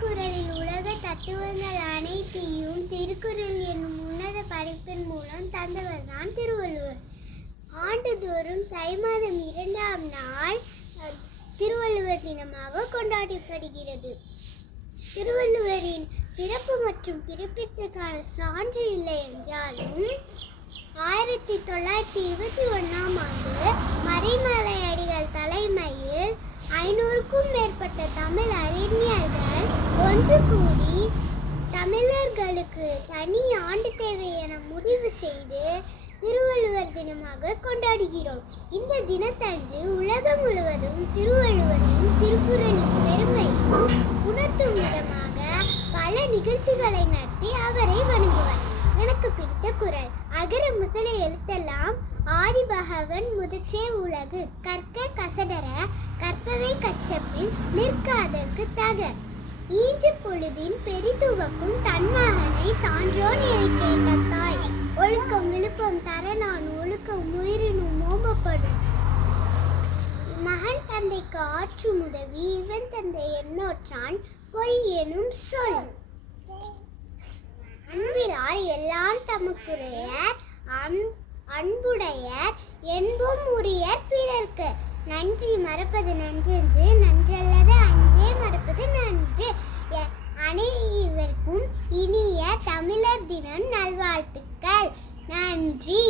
திருக்குறளில் உலக தத்துவங்கள் அனைத்தையும் திருக்குறள் என்னும் உன்னத படைப்பின் மூலம் தந்தவர்தான் திருவள்ளுவர். ஆண்டுதோறும் தை மாதம் 2ஆம் நாள் திருவள்ளுவர் தினமாக கொண்டாடப்படுகிறது. திருவள்ளுவரின் பிறப்பு மற்றும் பிறப்பிற்கான சான்று இல்லை என்றாலும் 1921ஆம் ஆண்டு மறைமலையடிகள் தலைமையில் 500க்கும் மேற்பட்ட தமிழ் அறிஞர்கள் ஒன்று கூடி தமிழர்களுக்கு தனி ஆண்டு தேவை என முடிவு செய்து திருவள்ளுவர் தினமாக கொண்டாடுகிறோம். இந்த தினத்தன்று உலகம் முழுவதும் திருவள்ளுவரையும் திருக்குறளின் பெருமையும் உணர்த்தும் விதமாக பல நிகழ்ச்சிகளை நடத்தி அவரை வணங்குவார். எனக்கு பிடித்த குறள்: அகர முதல எழுத்தெல்லாம் ஆதி பகவன் முதற்றே உலகு, கற்க கசடர கற்பவை கற்றபின் நிற்காதற்கு தக. ஈன்று பொழுதின் பெரிதுவக்கும் தன்மகனை சான்றோன் என கேட்ட தாய், ஒழுக்கம் விழுப்பம் தரனான் ஒழுக்கம் உயிரினும் ஓம்பப்படும். மகன் தந்தைக்கு ஆற்றும் உதவி இவன் தந்தை என்னோற்றான் பொய் எனும் சொல். அன்பிலார் எல்லாம் தமக்குரியர் அன்புடையர் என்பும் உரியர் பிறர்க்கு. நன்றி மறப்பது நன்றென்று, நன்றல்லது அன்றே மறப்பது நன்று. அனைவருக்கும் இனிய தமிழர் தினம் நல்வாழ்த்துக்கள். நன்றி.